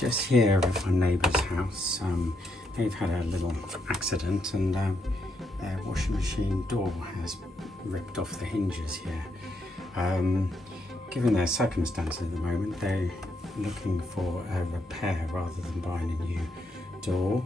Just here at my neighbour's house, they've had a little accident and their washing machine door has ripped off the hinges here. Given their circumstances at the moment, they're looking for a repair rather than buying a new door.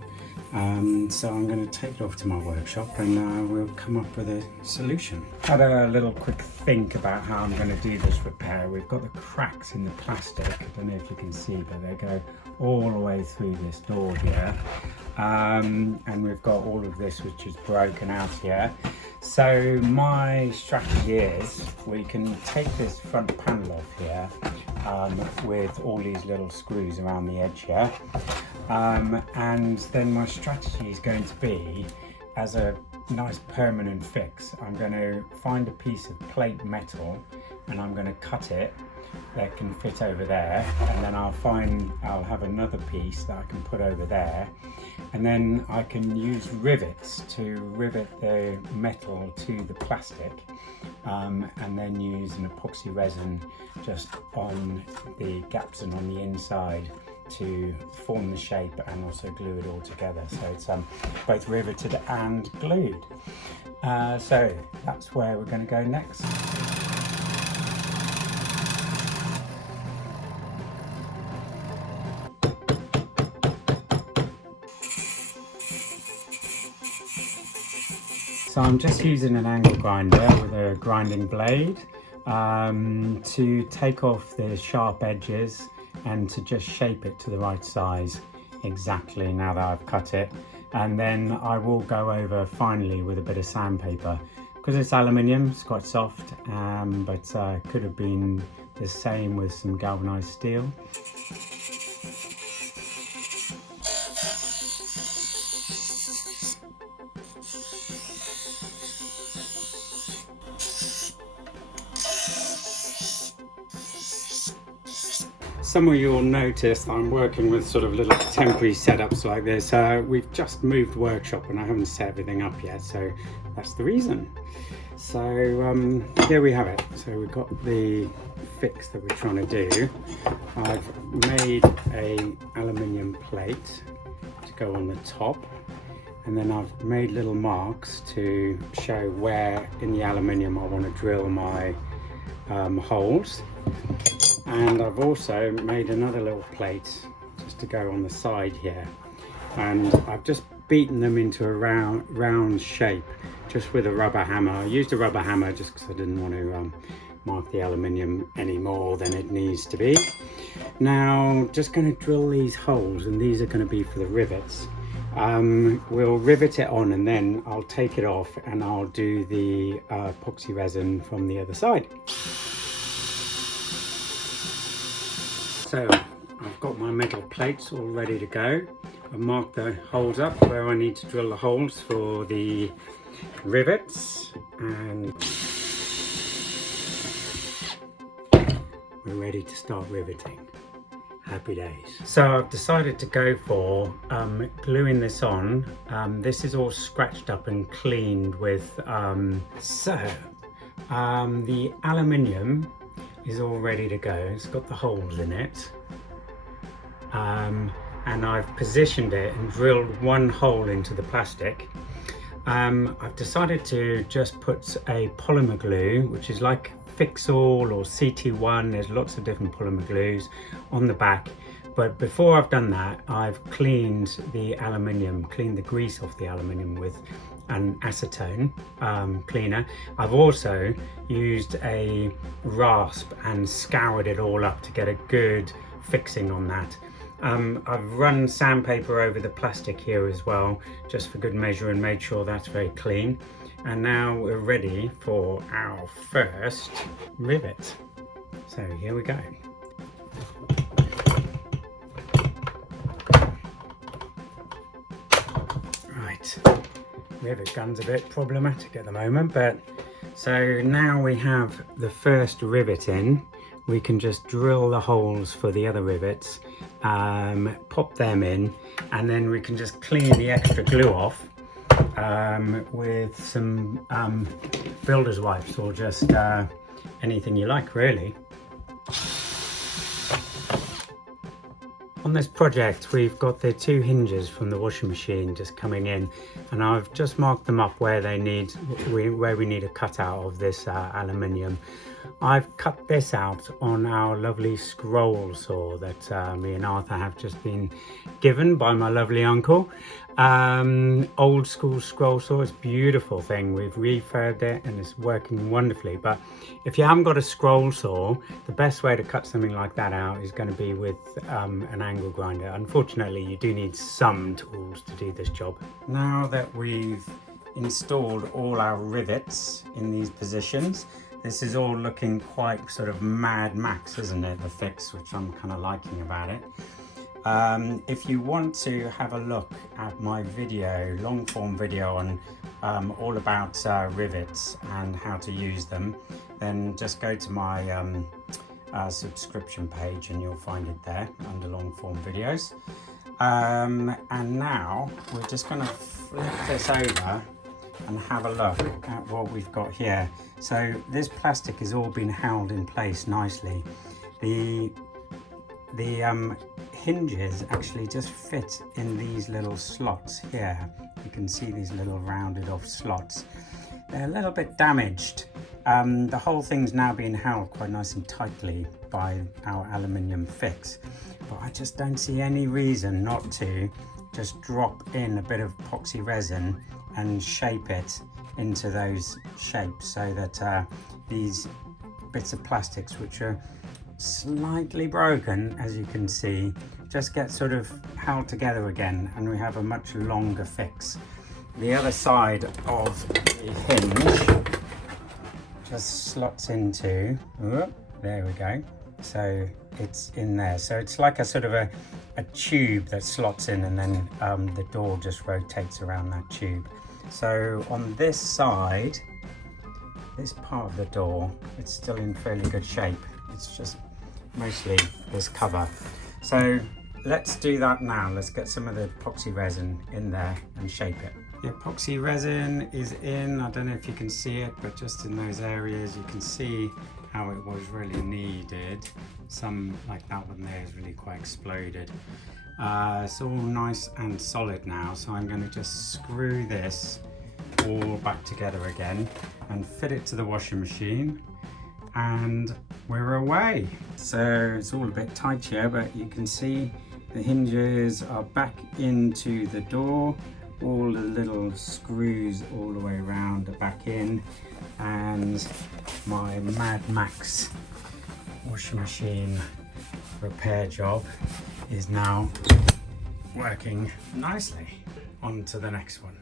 So I'm going to take it off to my workshop and we'll come up with a solution. Had a little quick think about how I'm going to do this repair. We've got the cracks in the plastic, I don't know if you can see, but they go all the way through this door here. And we've got all of this which is broken out here. So my strategy is we can take this front panel off here with all these little screws around the edge here. And then my strategy is going to be, as a nice permanent fix, I'm going to find a piece of plate metal and I'm going to cut it that can fit over there, and then I'll have another piece that I can put over there, and then I can use rivets to rivet the metal to the plastic, and then use an epoxy resin just on the gaps and on the inside to form the shape and also glue it all together, so it's both riveted and glued. So that's where we're going to go next. So I'm just using an angle grinder with a grinding blade to take off the sharp edges and to just shape it to the right size exactly now that I've cut it. And then I will go over finally with a bit of sandpaper. Because it's aluminium, it's quite soft, but could have been the same with some galvanized steel. Some of you will notice that I'm working with sort of little temporary setups like this. We've just moved workshop and I haven't set everything up yet, so that's the reason. So here we have it. So we've got the fix that we're trying to do. I've made a aluminium plate to go on the top, and then I've made little marks to show where in the aluminium I want to drill my holes. And I've also made another little plate just to go on the side here, and I've just beaten them into a round shape just with a rubber hammer. I used a rubber hammer just because I didn't want to mark the aluminium any more than it needs to be. Now just going to drill these holes, and these are going to be for the rivets. We'll rivet it on and then I'll take it off and I'll do the epoxy resin from the other side. So I've got my metal plates all ready to go. I've marked the holes up where I need to drill the holes for the rivets, and we're ready to start riveting. Happy days. So I've decided to go for gluing this on. This is all scratched up and cleaned with, the aluminium is all ready to go. It's got the holes in it, and I've positioned it and drilled one hole into the plastic. I've decided to just put a polymer glue, which is like Fix-All or CT1, there's lots of different polymer glues, on the back. But before I've done that, I've cleaned the aluminium, cleaned the grease off the aluminium with an acetone cleaner. I've also used a rasp and scoured it all up to get a good fixing on that. I've run sandpaper over the plastic here as well, just for good measure, and made sure that's very clean. And now we're ready for our first rivet. So here we go. Right. Rivet gun's a bit problematic at the moment, but so now we have the first rivet in. We can just drill the holes for the other rivets, pop them in, and then we can just clean the extra glue off with some builder's wipes, or just anything you like really. On this project we've got the 2 hinges from the washing machine just coming in, and I've just marked them up where they need, where we need a cutout of this aluminium. I've cut this out on our lovely scroll saw that me and Arthur have just been given by my lovely uncle. Old school scroll saw. It's a beautiful thing. We've refurbed it and it's working wonderfully. But if you haven't got a scroll saw, the best way to cut something like that out is going to be with an angle grinder. Unfortunately, you do need some tools to do this job. Now that we've installed all our rivets in these positions, this is all looking quite sort of Mad Max, isn't it? The fix, which I'm kind of liking about it. If you want to have a look at my video, long form video on all about rivets and how to use them, then just go to my subscription page and you'll find it there under long form videos. And now we're just going to flip this over and have a look at what we've got here. So this plastic has all been held in place nicely. The hinges actually just fit in these little slots here. You can see these little rounded off slots. They're a little bit damaged. The whole thing's now being held quite nice and tightly by our aluminium fix, but I just don't see any reason not to just drop in a bit of epoxy resin and shape it into those shapes, so that these bits of plastics, which are slightly broken as you can see, just get sort of held together again and we have a much longer fix. The other side of the hinge just slots into, there we go, so it's in there. So it's like a sort of a tube that slots in, and then the door just rotates around that tube. So on this side, this part of the door, it's still in fairly good shape. It's just mostly this cover. So let's do that now. Let's get some of the epoxy resin in there and shape it. The epoxy resin is in. I don't know if you can see it, but just in those areas you can see how it was really needed. Some, like that one there, is really quite exploded. It's all nice and solid now, so I'm going to just screw this all back together again and fit it to the washing machine, and we're away. So it's all a bit tight here, but you can see the hinges are back into the door. All the little screws all the way around are back in, and my Mad Max washing machine repair job is now working nicely. On to the next one.